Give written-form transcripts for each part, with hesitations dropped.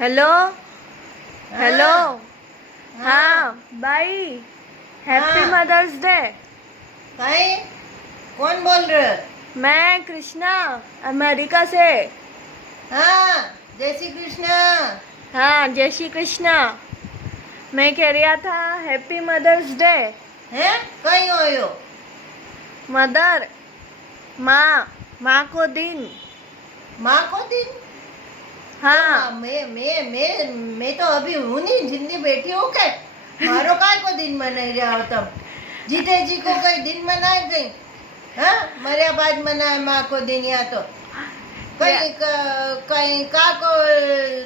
Hello hello. हाँ हाँ भाई, हैप्पी हाँ। Mother's Day. भाई कौन बोल रहे हो? मैं कृष्णा, अमेरिका से। हाँ, जय श्री कृष्ण। हाँ, जय श्री कृष्णा। मैं कह रहा था हैप्पी मदर्स डे। हैं? कहीं हो यो? मदर, माँ, माँ को दिन। माँ को दिन? तो हाँ, मैं तो अभी हूँ नहीं, जिंदी बैठी हूँ के मारो काय को दिन मनाई रहा हो तुम? जीते जी को कई दिन मनाए गई? हाँ, मरिया बाद मनाए माँ को दिन या तो या- कहीं का को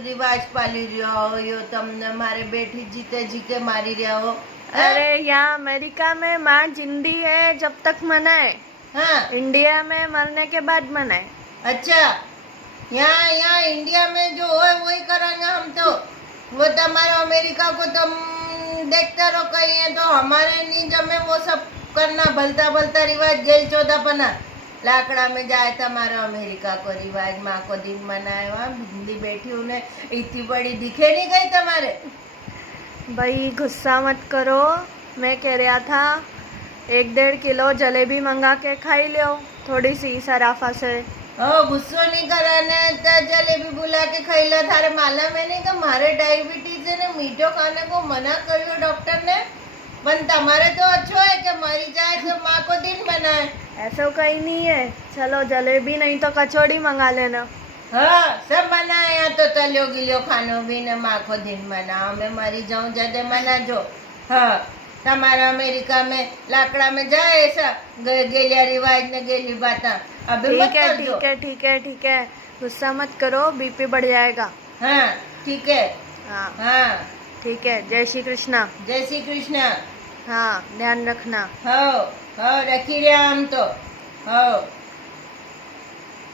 रिवाज पाली रहा हो यो तुमने मारे बेटी जीते जी के मारी रहा हो? हाँ अरे यहाँ अमेरिका में माँ जिंदी है जब तक मनाए, हाँ। इंडिया में मरने के बाद मनाए। अच्छा, यहाँ यहाँ इंडिया में जो है वही करेंगे हम तो। वो तुम्हारा अमेरिका को तुम देखते रहो, कहीं है तो हमारे नहीं जमे वो सब करना भलता भलता रिवाज गेल चौदह पना लाकड़ा में जाए तुम्हारा अमेरिका को रिवाज माँ को दिन मनाए। वहाँ हिंदी बैठी उन्हें इतनी बड़ी दिखे नहीं गई तुम्हारे? भाई गुस्सा मत करो। मैं कह रहा था 1-1.5 किलो जलेबी मंगा के खाई लो थोड़ी सी सराफा से। ओ गुस्सो नहीं कराने तो जलेबी बुला के खैला थारे माला में नहीं कि मारे डायबिटीज है ने मीठो खाने को मना करियो डॉक्टर ने। पण તમારે तो अच्छो है कि मरी जाए तो माँ को दिन बनाए। ऐसा कहीं नहीं है, चलो जलेबी नहीं तो कचौड़ी मंगा लेना। हाँ, सब बनाए यहाँ तो तलियो गिलियो खानो भी ने माँ को दिन मनाओ। मैं मरी जाऊं जदे मना जो। हाँ, તમારા अमेरिका में लाकड़ा में जाए ऐसा गेलिया रिवाज ने गेली बाता अभी मत ठीक है कर जो। ठीक है ठीक है ठीक है, गुस्सा मत करो, बीपी बढ़ जाएगा। हाँ ठीक है। हाँ हाँ, ठीक है, जय श्री कृष्णा। जय श्री कृष्ण। हाँ, ध्यान रखना। हो रखी रहे हम तो। हो।